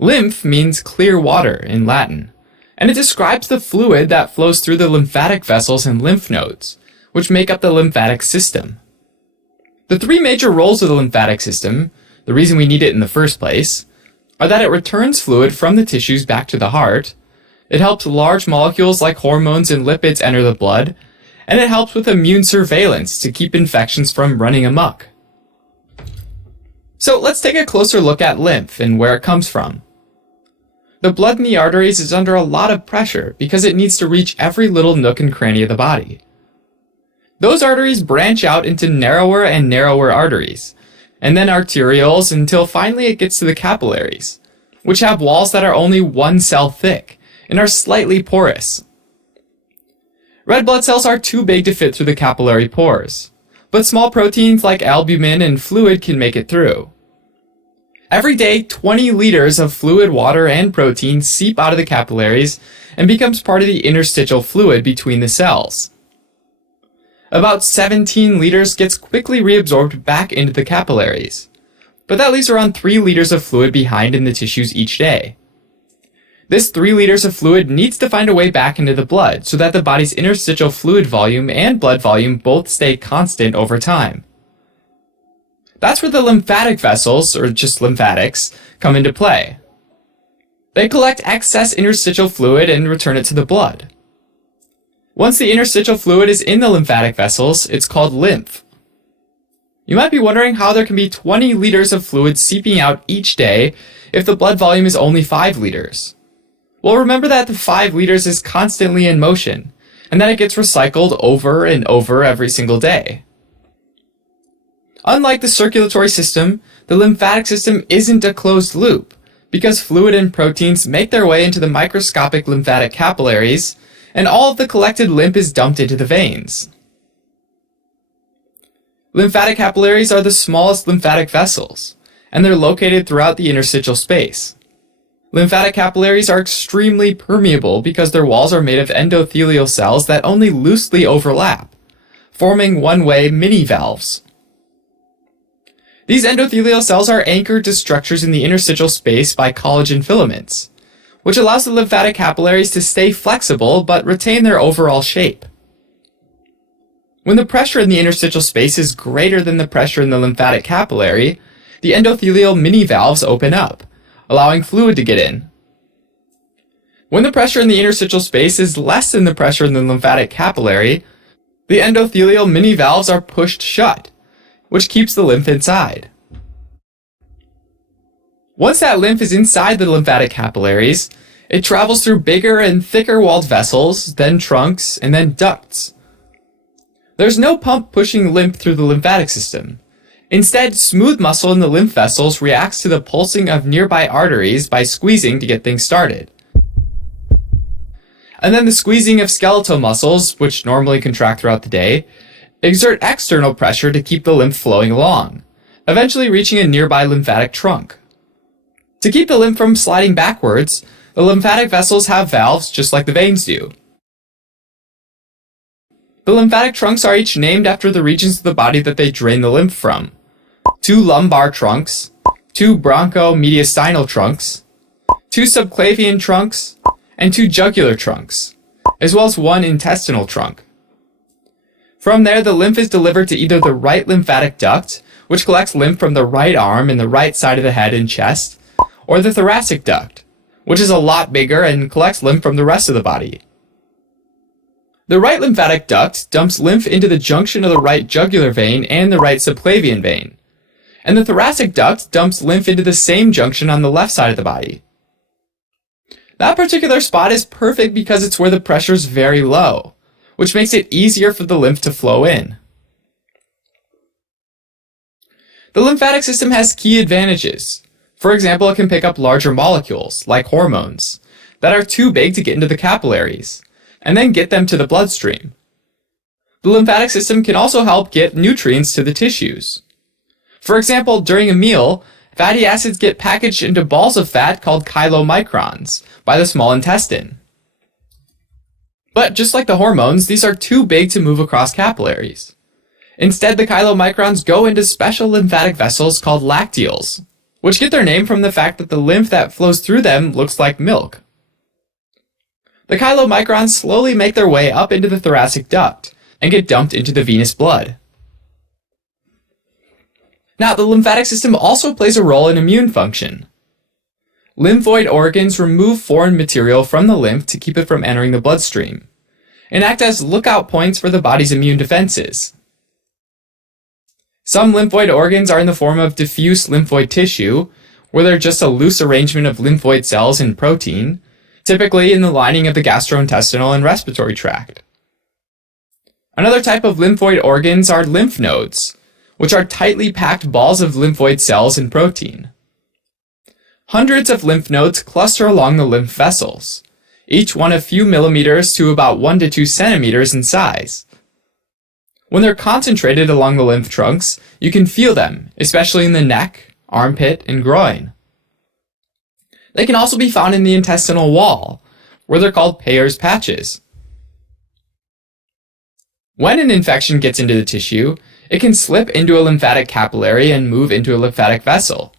Lymph means clear water in Latin, and it describes the fluid that flows through the lymphatic vessels and lymph nodes, which make up the lymphatic system. The three major roles of the lymphatic system, the reason we need it in the first place, are that it returns fluid from the tissues back to the heart, it helps large molecules like hormones and lipids enter the blood, and it helps with immune surveillance to keep infections from running amok. So let's take a closer look at lymph and where it comes from. The blood in the arteries is under a lot of pressure because it needs to reach every little nook and cranny of the body. Those arteries branch out into narrower and narrower arteries, and then arterioles until finally it gets to the capillaries, which have walls that are only 1 cell thick and are slightly porous. Red blood cells are too big to fit through the capillary pores, but small proteins like albumin and fluid can make it through. Every day, 20 liters of fluid, water, and protein seep out of the capillaries and becomes part of the interstitial fluid between the cells. About 17 liters gets quickly reabsorbed back into the capillaries, but that leaves around 3 liters of fluid behind in the tissues each day. This 3 liters of fluid needs to find a way back into the blood so that the body's interstitial fluid volume and blood volume both stay constant over time. That's where the lymphatic vessels, or just lymphatics, come into play. They collect excess interstitial fluid and return it to the blood. Once the interstitial fluid is in the lymphatic vessels, it's called lymph. You might be wondering how there can be 20 liters of fluid seeping out each day if the blood volume is only 5 liters. Well, remember that the 5 liters is constantly in motion, and that it gets recycled over and over every single day. Unlike the circulatory system, the lymphatic system isn't a closed loop, because fluid and proteins make their way into the microscopic lymphatic capillaries, and all of the collected lymph is dumped into the veins. Lymphatic capillaries are the smallest lymphatic vessels, and they're located throughout the interstitial space. Lymphatic capillaries are extremely permeable because their walls are made of endothelial cells that only loosely overlap, forming one-way mini-valves. These endothelial cells are anchored to structures in the interstitial space by collagen filaments, which allows the lymphatic capillaries to stay flexible but retain their overall shape. When the pressure in the interstitial space is greater than the pressure in the lymphatic capillary, the endothelial mini-valves open up, allowing fluid to get in. When the pressure in the interstitial space is less than the pressure in the lymphatic capillary, the endothelial mini-valves are pushed shut, which keeps the lymph inside. Once that lymph is inside the lymphatic capillaries, it travels through bigger and thicker walled vessels, then trunks, and then ducts. There's no pump pushing lymph through the lymphatic system. Instead, smooth muscle in the lymph vessels reacts to the pulsing of nearby arteries by squeezing to get things started. And then the squeezing of skeletal muscles, which normally contract throughout the day, exert external pressure to keep the lymph flowing along, eventually reaching a nearby lymphatic trunk. To keep the lymph from sliding backwards, the lymphatic vessels have valves just like the veins do. The lymphatic trunks are each named after the regions of the body that they drain the lymph from. 2 lumbar trunks, 2 bronchomediastinal trunks, 2 subclavian trunks, and 2 jugular trunks, as well as 1 intestinal trunk. From there, the lymph is delivered to either the right lymphatic duct, which collects lymph from the right arm and the right side of the head and chest, or the thoracic duct, which is a lot bigger and collects lymph from the rest of the body. The right lymphatic duct dumps lymph into the junction of the right jugular vein and the right subclavian vein, and the thoracic duct dumps lymph into the same junction on the left side of the body. That particular spot is perfect because it's where the pressure is very low, which makes it easier for the lymph to flow in. The lymphatic system has key advantages. For example, it can pick up larger molecules, like hormones, that are too big to get into the capillaries, and then get them to the bloodstream. The lymphatic system can also help get nutrients to the tissues. For example, during a meal, fatty acids get packaged into balls of fat called chylomicrons by the small intestine. But just like the hormones, these are too big to move across capillaries. Instead, the chylomicrons go into special lymphatic vessels called lacteals. which get their name from the fact that the lymph that flows through them looks like milk. The chylomicrons slowly make their way up into the thoracic duct and get dumped into the venous blood. Now, the lymphatic system also plays a role in immune function. Lymphoid organs remove foreign material from the lymph to keep it from entering the bloodstream, and act as lookout points for the body's immune defenses. Some lymphoid organs are in the form of diffuse lymphoid tissue, where they're just a loose arrangement of lymphoid cells and protein, typically in the lining of the gastrointestinal and respiratory tract. Another type of lymphoid organs are lymph nodes, which are tightly packed balls of lymphoid cells and protein. Hundreds of lymph nodes cluster along the lymph vessels, each one a few millimeters to about 1 to 2 centimeters in size. When they're concentrated along the lymph trunks, you can feel them, especially in the neck, armpit, and groin. They can also be found in the intestinal wall, where they're called Peyer's patches. When an infection gets into the tissue, it can slip into a lymphatic capillary and move into a lymphatic vessel.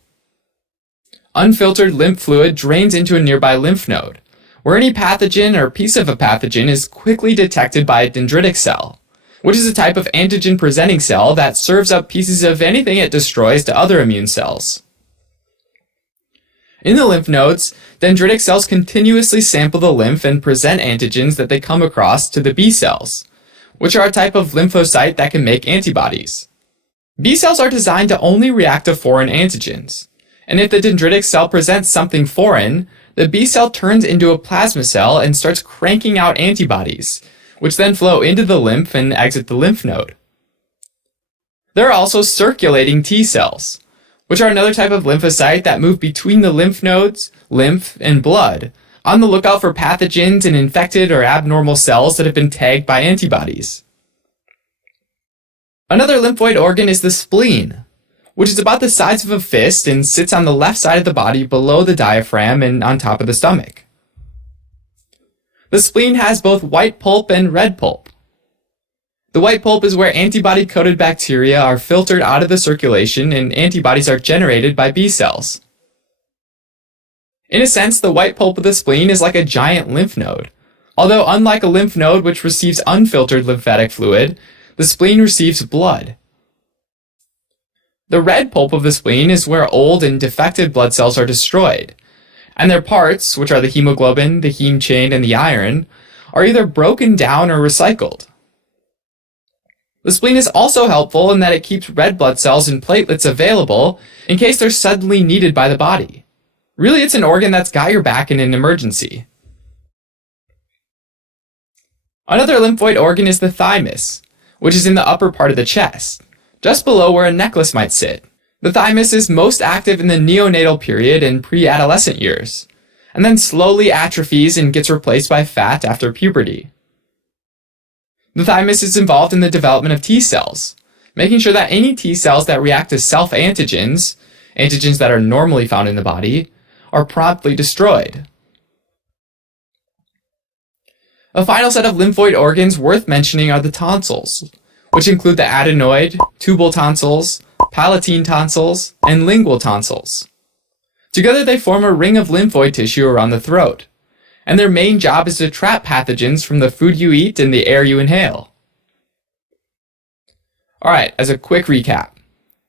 Unfiltered lymph fluid drains into a nearby lymph node, where any pathogen or piece of a pathogen is quickly detected by a dendritic cell, which is a type of antigen-presenting cell that serves up pieces of anything it destroys to other immune cells. In the lymph nodes, dendritic cells continuously sample the lymph and present antigens that they come across to the B cells, which are a type of lymphocyte that can make antibodies. B cells are designed to only react to foreign antigens, and if the dendritic cell presents something foreign, the B cell turns into a plasma cell and starts cranking out antibodies, which then flow into the lymph and exit the lymph node. There are also circulating T cells, which are another type of lymphocyte that move between the lymph nodes, lymph, and blood, on the lookout for pathogens and infected or abnormal cells that have been tagged by antibodies. Another lymphoid organ is the spleen, which is about the size of a fist and sits on the left side of the body below the diaphragm and on top of the stomach. The spleen has both white pulp and red pulp. The white pulp is where antibody-coated bacteria are filtered out of the circulation and antibodies are generated by B cells. In a sense, the white pulp of the spleen is like a giant lymph node, although unlike a lymph node which receives unfiltered lymphatic fluid, the spleen receives blood. The red pulp of the spleen is where old and defective blood cells are destroyed, and their parts, which are the hemoglobin, the heme chain, and the iron, are either broken down or recycled. The spleen is also helpful in that it keeps red blood cells and platelets available in case they're suddenly needed by the body. Really, it's an organ that's got your back in an emergency. Another lymphoid organ is the thymus, which is in the upper part of the chest, just below where a necklace might sit. The thymus is most active in the neonatal period and pre-adolescent years, and then slowly atrophies and gets replaced by fat after puberty. The thymus is involved in the development of T cells, making sure that any T cells that react to self-antigens, antigens that are normally found in the body, are promptly destroyed. A final set of lymphoid organs worth mentioning are the tonsils, which include the adenoid, tubal tonsils, palatine tonsils, and lingual tonsils. Together they form a ring of lymphoid tissue around the throat, and their main job is to trap pathogens from the food you eat and the air you inhale. Alright, as a quick recap,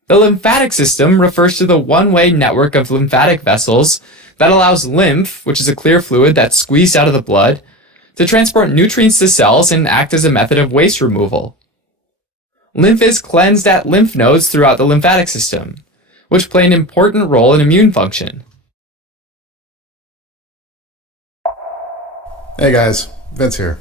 the lymphatic system refers to the one-way network of lymphatic vessels that allows lymph, which is a clear fluid that's squeezed out of the blood, to transport nutrients to cells and act as a method of waste removal. Lymph is cleansed at lymph nodes throughout the lymphatic system, which play an important role in immune function. Hey guys, Vince here.